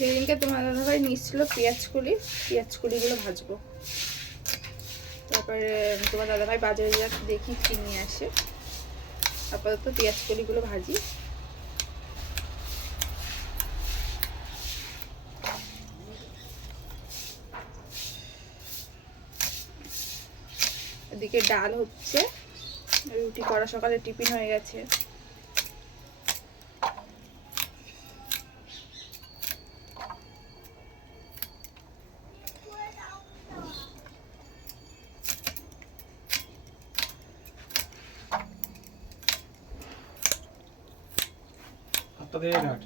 সেদিনকে তোমার দাদাভাই নিয়েছিল পেঁয়াজকলিগুলো ভাজবো। তারপরে তোমার দাদাভাই বাজারে যা দেখি কি নিয়ে আসে। আপাতত পেঁয়াজকলিগুলো ভাজি। এদিকে ডাল হচ্ছে, রুটি করা সকালে টিফিন হয়ে গেছে। হাতটা দিয়ে ঘাট